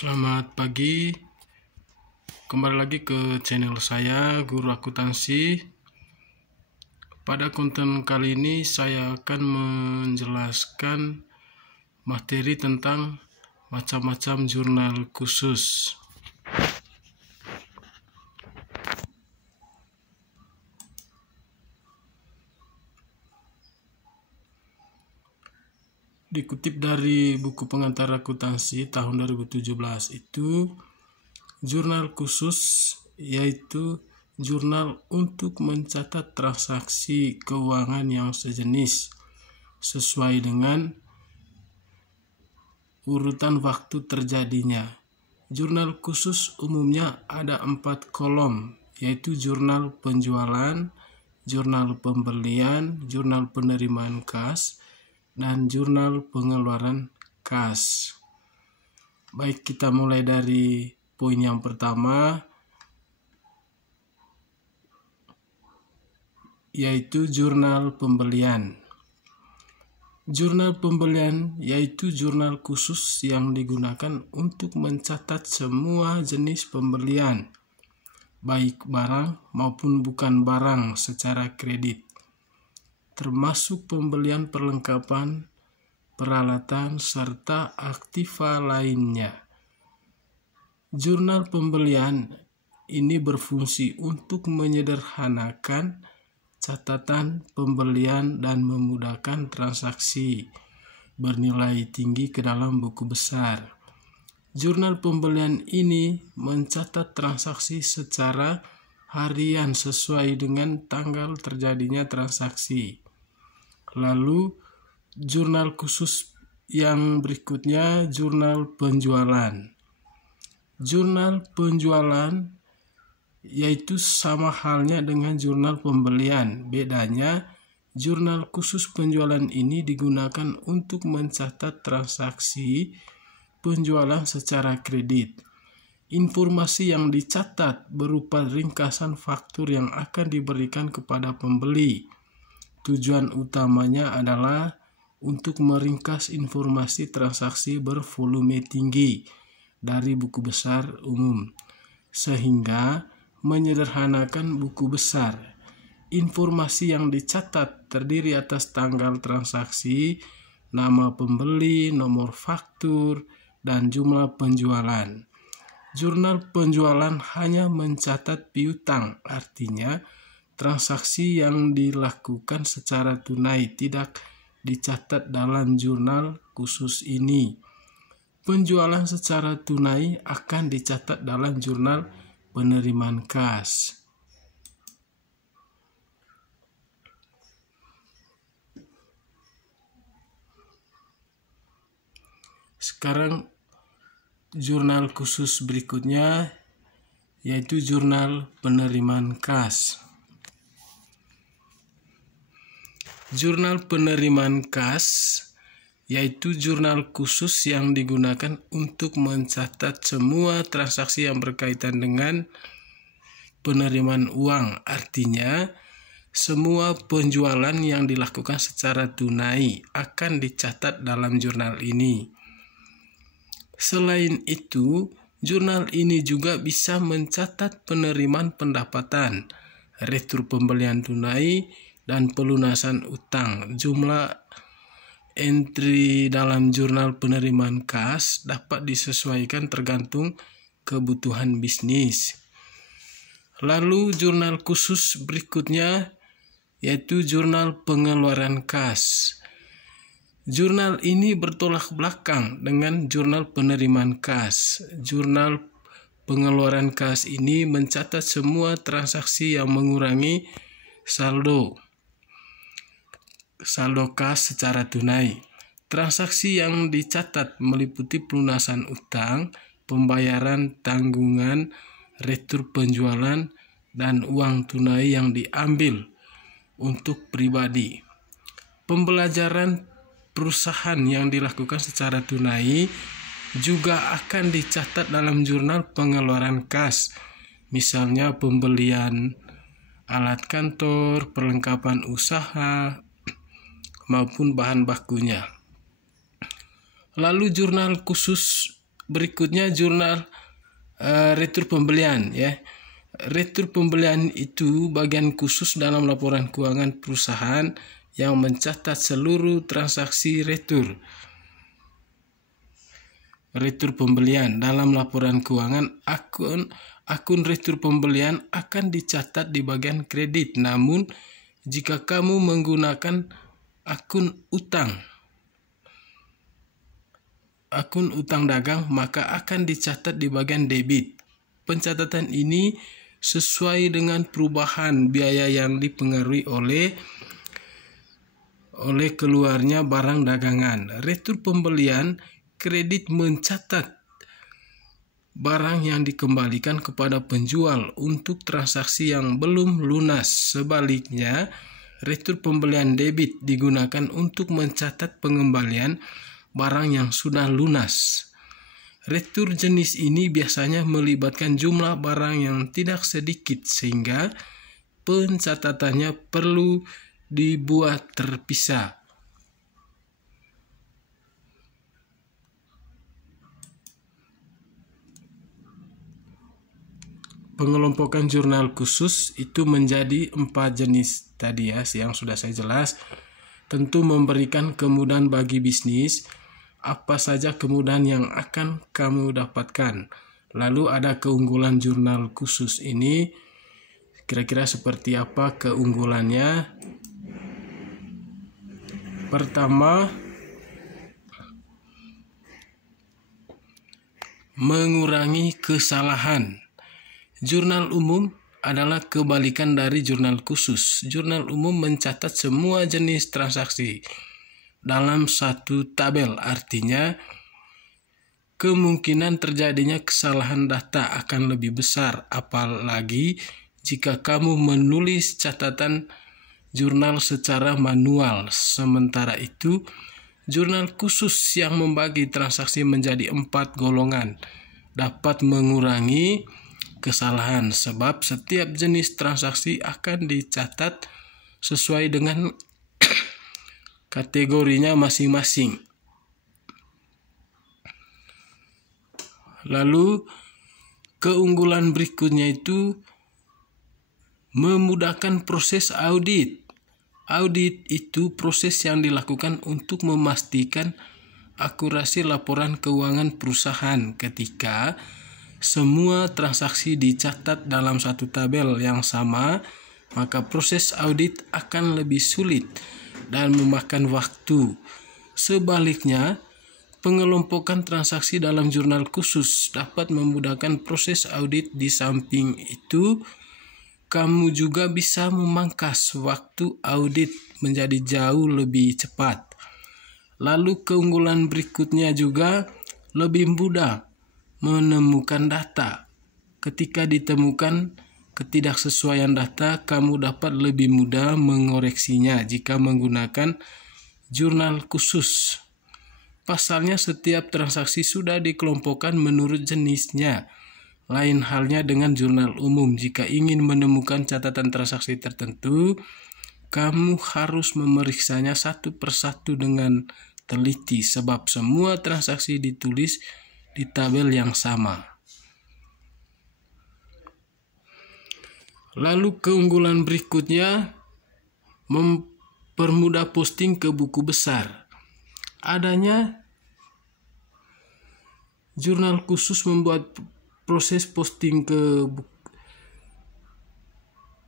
Selamat pagi, kembali lagi ke channel saya, Guru Akuntansi. Pada konten kali ini saya akan menjelaskan materi tentang macam-macam jurnal khusus. Dikutip dari buku pengantar akuntansi tahun 2017 itu, jurnal khusus yaitu jurnal untuk mencatat transaksi keuangan yang sejenis sesuai dengan urutan waktu terjadinya. Jurnal khusus umumnya ada 4 kolom, yaitu jurnal penjualan, jurnal pembelian, jurnal penerimaan kas, dan jurnal pengeluaran kas. Baik, kita mulai dari poin yang pertama, yaitu jurnal pembelian. Jurnal pembelian yaitu jurnal khusus yang digunakan untuk mencatat semua jenis pembelian, baik barang maupun bukan barang secara kredit, termasuk pembelian perlengkapan, peralatan, serta aktiva lainnya. Jurnal pembelian ini berfungsi untuk menyederhanakan catatan pembelian dan memudahkan transaksi bernilai tinggi ke dalam buku besar. Jurnal pembelian ini mencatat transaksi secara harian sesuai dengan tanggal terjadinya transaksi. Lalu jurnal khusus yang berikutnya, jurnal penjualan. Jurnal penjualan yaitu sama halnya dengan jurnal pembelian. Bedanya, jurnal khusus penjualan ini digunakan untuk mencatat transaksi penjualan secara kredit. Informasi yang dicatat berupa ringkasan faktur yang akan diberikan kepada pembeli. Tujuan utamanya adalah untuk meringkas informasi transaksi bervolume tinggi dari buku besar umum, sehingga menyederhanakan buku besar. Informasi yang dicatat terdiri atas tanggal transaksi, nama pembeli, nomor faktur, dan jumlah penjualan. Jurnal penjualan hanya mencatat piutang, artinya transaksi yang dilakukan secara tunai tidak dicatat dalam jurnal khusus ini. Penjualan secara tunai akan dicatat dalam jurnal penerimaan kas. Sekarang jurnal khusus berikutnya yaitu jurnal penerimaan kas. Jurnal penerimaan kas yaitu jurnal khusus yang digunakan untuk mencatat semua transaksi yang berkaitan dengan penerimaan uang. Artinya, semua penjualan yang dilakukan secara tunai akan dicatat dalam jurnal ini. Selain itu, jurnal ini juga bisa mencatat penerimaan pendapatan, retur pembelian tunai, dan pelunasan utang. Jumlah entry dalam jurnal penerimaan kas dapat disesuaikan tergantung kebutuhan bisnis. Lalu jurnal khusus berikutnya yaitu jurnal pengeluaran kas. Jurnal ini bertolak belakang dengan jurnal penerimaan kas. Jurnal pengeluaran kas ini mencatat semua transaksi yang mengurangi saldo kas secara tunai. Transaksi yang dicatat meliputi pelunasan utang, pembayaran tanggungan, retur penjualan, dan uang tunai yang diambil untuk pribadi. Pembelajaran perusahaan yang dilakukan secara tunai juga akan dicatat dalam jurnal pengeluaran kas. Misalnya pembelian alat kantor, perlengkapan usaha, maupun bahan bakunya. Lalu jurnal khusus berikutnya jurnal retur pembelian ya. Retur pembelian itu bagian khusus dalam laporan keuangan perusahaan yang mencatat seluruh transaksi retur. Retur pembelian dalam laporan keuangan, akun retur pembelian akan dicatat di bagian kredit. Namun jika kamu menggunakan akun utang dagang, maka akan dicatat di bagian debit. Pencatatan ini sesuai dengan perubahan biaya yang dipengaruhi oleh keluarnya barang dagangan. Retur pembelian kredit mencatat barang yang dikembalikan kepada penjual untuk transaksi yang belum lunas. Sebaliknya, retur pembelian debit digunakan untuk mencatat pengembalian barang yang sudah lunas. Retur jenis ini biasanya melibatkan jumlah barang yang tidak sedikit sehingga pencatatannya perlu dibuat terpisah. Pengelompokan jurnal khusus itu menjadi 4 jenis tadi ya, yang sudah saya jelas. Tentu memberikan kemudahan bagi bisnis. Apa saja kemudahan yang akan kamu dapatkan? Lalu ada keunggulan jurnal khusus ini. Kira-kira seperti apa keunggulannya? Pertama, mengurangi kesalahan. Jurnal umum adalah kebalikan dari jurnal khusus. Jurnal umum mencatat semua jenis transaksi dalam satu tabel. Artinya, kemungkinan terjadinya kesalahan data akan lebih besar, apalagi jika kamu menulis catatan jurnal secara manual. Sementara itu, jurnal khusus yang membagi transaksi menjadi 4 golongan dapat mengurangi kesalahan, sebab setiap jenis transaksi akan dicatat sesuai dengan kategorinya masing-masing. Lalu keunggulan berikutnya itu memudahkan proses audit. Audit itu proses yang dilakukan untuk memastikan akurasi laporan keuangan perusahaan. Ketika semua transaksi dicatat dalam satu tabel yang sama, maka proses audit akan lebih sulit dan memakan waktu. Sebaliknya, pengelompokan transaksi dalam jurnal khusus dapat memudahkan proses audit. Di samping itu, kamu juga bisa memangkas waktu audit menjadi jauh lebih cepat. Lalu keunggulan berikutnya juga lebih mudah menemukan data. Ketika ditemukan ketidaksesuaian data, kamu dapat lebih mudah mengoreksinya jika menggunakan jurnal khusus. Pasalnya, setiap transaksi sudah dikelompokkan menurut jenisnya. Lain halnya dengan jurnal umum. Jika ingin menemukan catatan transaksi tertentu, kamu harus memeriksanya satu persatu dengan teliti, sebab semua transaksi ditulis di tabel yang sama. Lalu keunggulan berikutnya, mempermudah posting ke buku besar. Adanya jurnal khusus membuat proses posting ke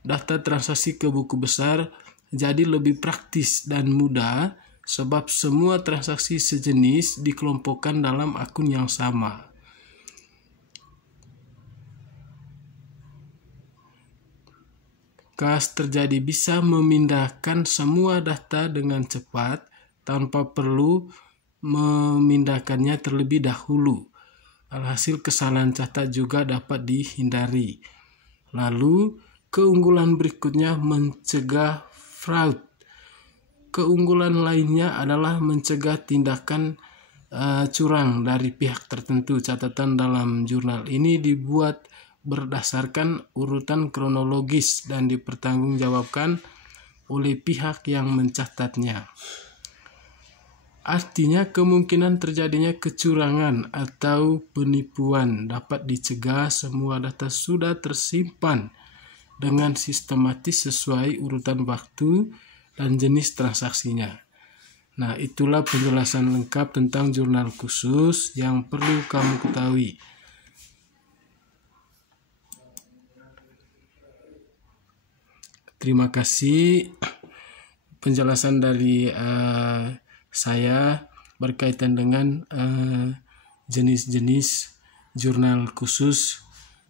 data transaksi ke buku besar jadi lebih praktis dan mudah, sebab semua transaksi sejenis dikelompokkan dalam akun yang sama. Jika terjadi, bisa memindahkan semua data dengan cepat tanpa perlu memindahkannya terlebih dahulu. Alhasil, kesalahan catat juga dapat dihindari. Lalu, keunggulan berikutnya mencegah fraud. Keunggulan lainnya adalah mencegah tindakan curang dari pihak tertentu. Catatan dalam jurnal ini dibuat berdasarkan urutan kronologis dan dipertanggungjawabkan oleh pihak yang mencatatnya. Artinya kemungkinan terjadinya kecurangan atau penipuan dapat dicegah semua data sudah tersimpan dengan sistematis sesuai urutan waktu dan jenis transaksinya. Nah, itulah penjelasan lengkap tentang jurnal khusus yang perlu kamu ketahui. Terima kasih penjelasan dari saya berkaitan dengan jenis-jenis jurnal khusus.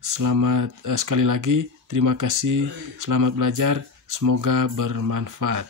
Selamat sekali lagi, terima kasih, selamat belajar, semoga bermanfaat.